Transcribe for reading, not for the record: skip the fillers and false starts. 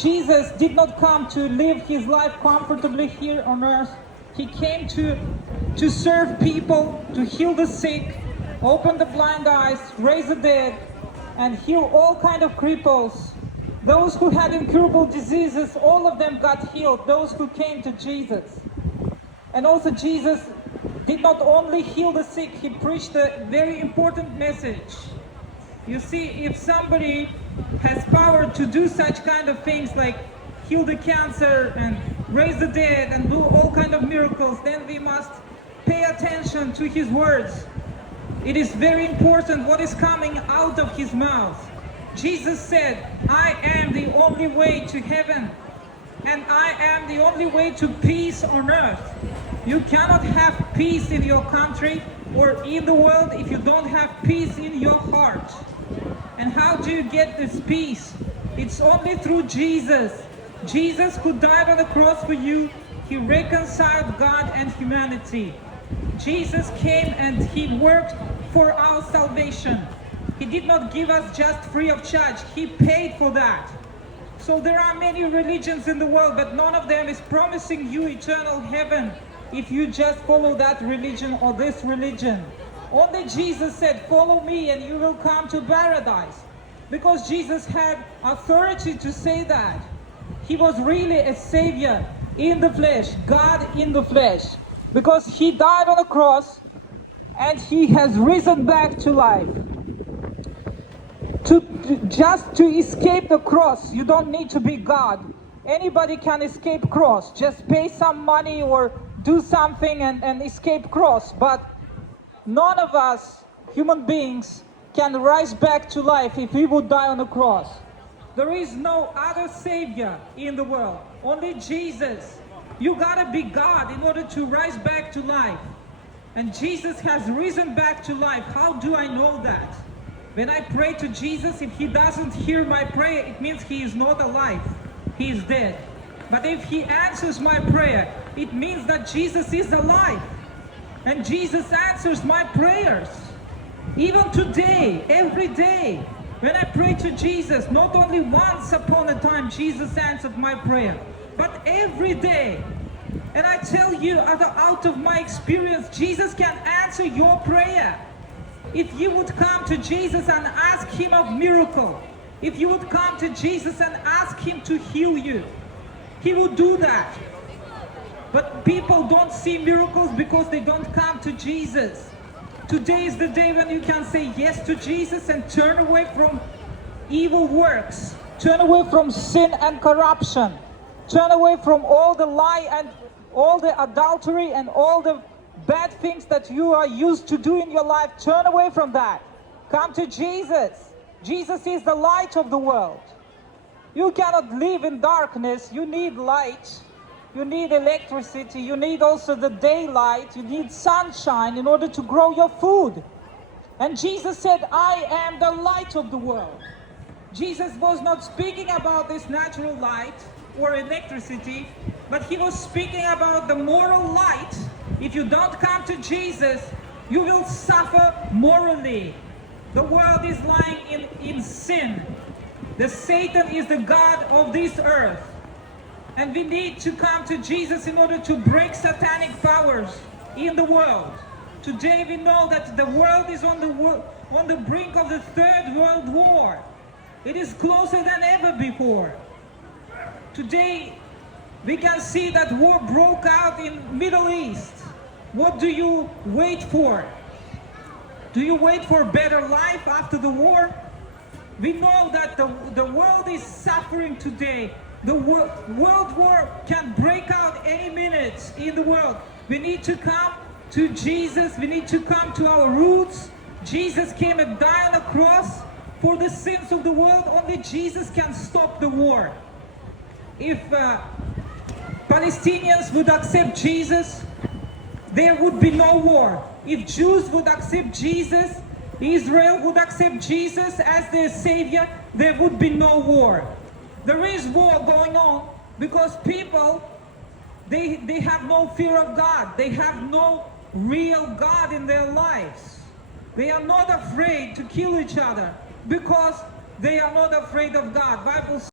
Jesus did not come to live his life comfortably here on earth. He came to serve people, to heal the sick, open the blind eyes, raise the dead, and heal all kind of cripples. Those who had incurable diseases, all of them got healed, those who came to Jesus. And also Jesus did not only heal the sick, he preached a very important message. You see, if somebody has power to do such kind of things like heal the cancer and raise the dead and do all kind of miracles, then we must pay attention to his words. It is very important what is coming out of his mouth. Jesus said, I am the only way to heaven, and I am the only way to peace on earth. You cannot have peace in your country or in the world if you don't have peace in your heart. And how do you get this peace? It's only through Jesus. Jesus, who died on the cross for you, he reconciled God and humanity. Jesus came and he worked for our salvation. He did not give us just free of charge. He paid for that. So there are many religions in the world, but none of them is promising you eternal heaven if you just follow that religion or this religion. Only Jesus said, follow me and you will come to paradise. Because Jesus had authority to say that. He was really a savior in the flesh, God in the flesh. Because he died on the cross and he has risen back to life. Just to escape the cross, you don't need to be God. Anybody can escape cross. Just pay some money or do something and escape cross. But none of us, human beings, can rise back to life if we would die on the cross. There is no other savior in the world, only Jesus. You gotta be God in order to rise back to life. And Jesus has risen back to life. How do I know that? When I pray to Jesus, if he doesn't hear my prayer, it means he is not alive. He is dead. But if he answers my prayer, it means that Jesus is alive. And Jesus answers my prayers. Even today, every day, when I pray to Jesus, not only once upon a time Jesus answered my prayer, but every day. And I tell you, out of my experience, Jesus can answer your prayer. If you would come to Jesus and ask him of miracle, if you would come to Jesus and ask him to heal you, he will do that. But people don't see miracles because they don't come to Jesus. Today is the day when you can say yes to Jesus and turn away from evil works. Turn away from sin and corruption. Turn away from all the lie and all the adultery and all the bad things that you are used to do in your life. Turn away from that. Come to Jesus. Jesus is the light of the world. You cannot live in darkness. You need light. You need electricity. You need also the daylight. You need sunshine in order to grow your food. And Jesus said, I am the light of the world. Jesus was not speaking about this natural light or electricity, but he was speaking about the moral light. If you don't come to Jesus, you will suffer morally. The world is lying in sin. The Satan is the god of this earth. And we need to come to Jesus in order to break satanic powers in the world. Today we know that the world is on the brink of the Third World War. It is closer than ever before. Today we can see that war broke out in Middle East. What do you wait for? Do you wait for a better life after the war? We know that the world is suffering today. The world war can break out any minute in the world. We need to come to Jesus. We need to come to our roots. Jesus came and died on the cross for the sins of the world. Only Jesus can stop the war. If Palestinians would accept Jesus, there would be no war. If Jews would accept Jesus, Israel would accept Jesus as their savior, there would be no war. There is war going on because people, they have no fear of God. They have no real God in their lives. They are not afraid to kill each other because they are not afraid of God. Bible